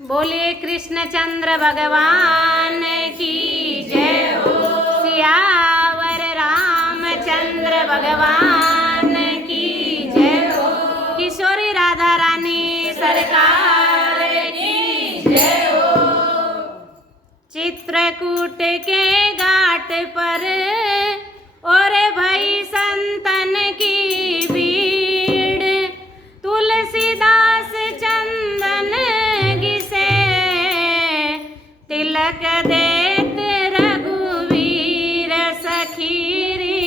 बोलिए कृष्णचंद्र भगवान की जय हो। सियावर रामचंद्र भगवान की जय हो। किशोरी राधा रानी सरकार की जय हो। चित्रकूट के घाट पर और भई संतन की भीड़, तुलसीदास चंदन घिसे तिलक देत रघुवीर सखीरी,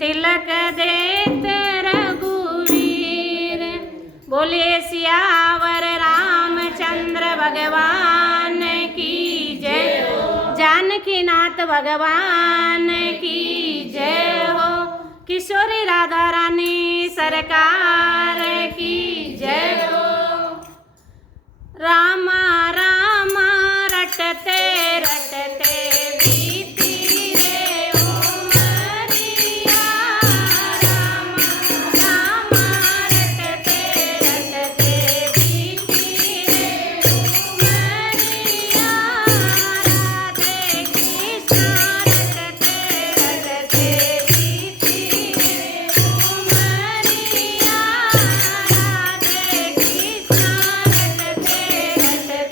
तिलक देत रघुवीर। बोले सियावर रामचंद्र भगवान की जय हो। जानकीनाथ भगवान की जय हो। किशोरी राधा रानी सरकार की जय हो। रामा रामा रटते रटते बीती रे उमरिया, रामा रामा रटते रटते बीती रे उमरिया, राधे कृष्ण रटते रटते बीती रे उमरिया, राधे कृष्ण रटते रटते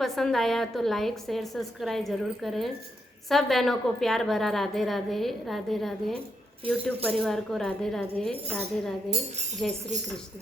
पसंद आया तो लाइक शेयर सब्सक्राइब ज़रूर करें। सब बहनों को प्यार भरा राधे राधे, राधे राधे। यूट्यूब परिवार को राधे राधे, राधे राधे। जय श्री कृष्ण।